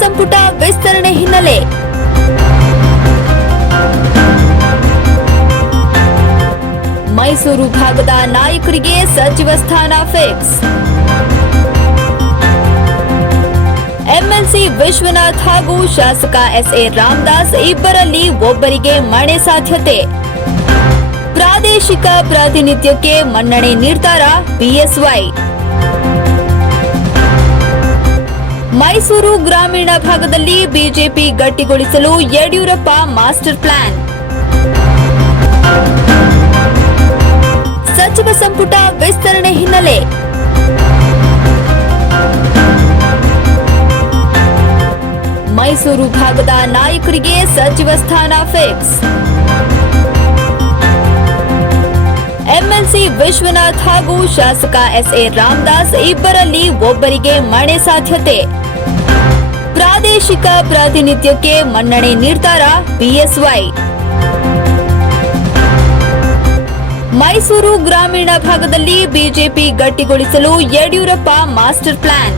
ಸಂಪುಟ ವಿಸ್ತರಣೆ ಹಿನ್ನೆಲೆ ಮೈಸೂರು ಭಾಗದ ನಾಯಕರಿಗೆ ಸಚಿವ ಸ್ಥಾನ ಫಿಕ್ಸ್. ಎಂಎಲ್ಸಿ ವಿಶ್ವನಾಥ್ ಹಾಗೂ ಶಾಸಕ ಎಸ್ಎ ರಾಮದಾಸ್ ಇಬ್ಬರಲ್ಲಿ ಒಬ್ಬರಿಗೆ ಮಣೆ ಸಾಧ್ಯತೆ. ಪ್ರಾದೇಶಿಕ ಪ್ರಾತಿನಿಧ್ಯಕ್ಕೆ ಮನ್ನಣೆ ನಿರ್ಧಾರ ಬಿಎಸ್ವೈ. ಮೈಸೂರು ಗ್ರಾಮೀಣ ಭಾಗದಲ್ಲಿ ಬಿಜೆಪಿ ಗಟ್ಟಿಗೊಳಿಸಲು ಯಡಿಯೂರಪ್ಪ ಮಾಸ್ಟರ್ ಪ್ಲಾನ್. ಸಚಿವ ಸಂಪುಟ ವಿಸ್ತರಣೆ ಹಿನ್ನೆಲೆ ಮೈಸೂರು ಭಾಗದ ನಾಯಕರಿಗೆ ಸಚಿವ ಸ್ಥಾನ ಫಿಕ್ಸ್. ಎಂಎಲ್ಸಿ ವಿಶ್ವನಾಥ್ ಹಾಗೂ ಶಾಸಕ ಎಸ್ಎ ರಾಮದಾಸ್ ಇಬ್ಬರಲ್ಲಿ ಒಬ್ಬರಿಗೆ ಮಣೆ ಸಾಧ್ಯತೆ. ಪ್ರಾದೇಶಿಕ ಪ್ರಾತಿನಿಧ್ಯಕ್ಕೆ ಮನ್ನಣೆ ನಿರ್ಧಾರ ಬಿಎಸ್ವೈ. ಮೈಸೂರು ಗ್ರಾಮೀಣ ಭಾಗದಲ್ಲಿ ಬಿಜೆಪಿ ಗಟ್ಟಿಗೊಳಿಸಲು ಯಡಿಯೂರಪ್ಪ ಮಾಸ್ಟರ್ ಪ್ಲಾನ್.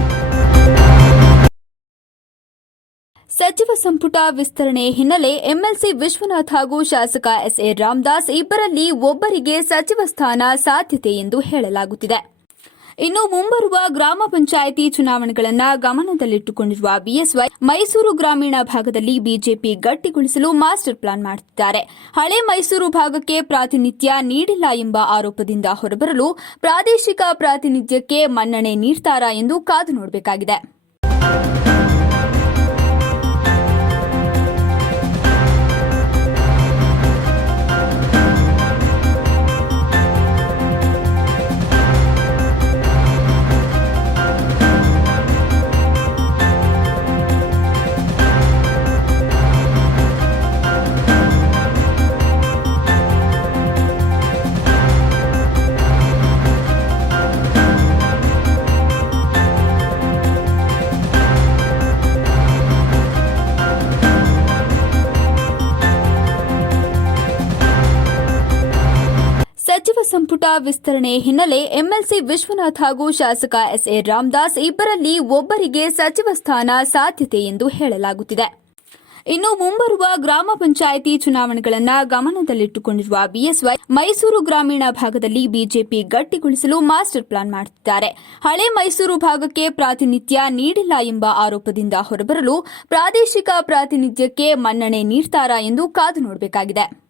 ಸಚಿವ ಸಂಪುಟ ವಿಸ್ತರಣೆ ಹಿನ್ನೆಲೆ ಎಂಎಲ್ಸಿ ವಿಶ್ವನಾಥ್ ಹಾಗೂ ಶಾಸಕ ಎಸ್ಎ ರಾಮದಾಸ್ ಇಬ್ಬರಲ್ಲಿ ಒಬ್ಬರಿಗೆ ಸಚಿವ ಸ್ಥಾನ ಸಾಧ್ಯತೆ ಎಂದು ಹೇಳಲಾಗುತ್ತಿದೆ. ಇನ್ನು ಮುಂಬರುವ ಗ್ರಾಮ ಪಂಚಾಯಿತಿ ಚುನಾವಣೆಗಳನ್ನು ಗಮನದಲ್ಲಿಟ್ಟುಕೊಂಡಿರುವ ಬಿಎಸ್ವೈ ಮೈಸೂರು ಗ್ರಾಮೀಣ ಭಾಗದಲ್ಲಿ ಬಿಜೆಪಿ ಗಟ್ಟಿಗೊಳಿಸಲು ಮಾಸ್ಟರ್ ಪ್ಲಾನ್ ಮಾಡುತ್ತಿದ್ದಾರೆ. ಹಳೆ ಮೈಸೂರು ಭಾಗಕ್ಕೆ ಪ್ರಾತಿನಿಧ್ಯ ನೀಡಿಲ್ಲ ಎಂಬ ಆರೋಪದಿಂದ ಹೊರಬರಲು ಪ್ರಾದೇಶಿಕ ಪ್ರಾತಿನಿಧ್ಯಕ್ಕೆ ಮನ್ನಣೆ ನೀಡ್ತಾರಾ ಎಂದು ಕಾದು ನೋಡಬೇಕಾಗಿದೆ. ಸಚಿವ ಸಂಪುಟ ವಿಸ್ತರಣೆ ಹಿನ್ನೆಲೆ ಎಂಎಲ್ಸಿ ವಿಶ್ವನಾಥ್ ಹಾಗೂ ಶಾಸಕ ಎಸ್ಎ ರಾಮದಾಸ್ ಇಬ್ಬರಲ್ಲಿ ಒಬ್ಬರಿಗೆ ಸಚಿವ ಸ್ಥಾನ ಸಾಧ್ಯತೆ ಎಂದು ಹೇಳಲಾಗುತ್ತಿದೆ. ಇನ್ನು ಮುಂಬರುವ ಗ್ರಾಮ ಪಂಚಾಯಿತಿ ಚುನಾವಣೆಗಳನ್ನು ಗಮನದಲ್ಲಿಟ್ಟುಕೊಂಡಿರುವ ಬಿಎಸ್ವೈ ಮೈಸೂರು ಗ್ರಾಮೀಣ ಭಾಗದಲ್ಲಿ ಬಿಜೆಪಿ ಗಟ್ಟಿಗೊಳಿಸಲು ಮಾಸ್ಟರ್ ಪ್ಲಾನ್ ಮಾಡುತ್ತಿದ್ದಾರೆ. ಹಳೆ ಮೈಸೂರು ಭಾಗಕ್ಕೆ ಪ್ರಾತಿನಿಧ್ಯ ನೀಡಿಲ್ಲ ಎಂಬ ಆರೋಪದಿಂದ ಹೊರಬರಲು ಪ್ರಾದೇಶಿಕ ಪ್ರಾತಿನಿಧ್ಯಕ್ಕೆ ಮನ್ನಣೆ ನೀಡ್ತಾರಾ ಎಂದು ಕಾದು ನೋಡಬೇಕಾಗಿದೆ.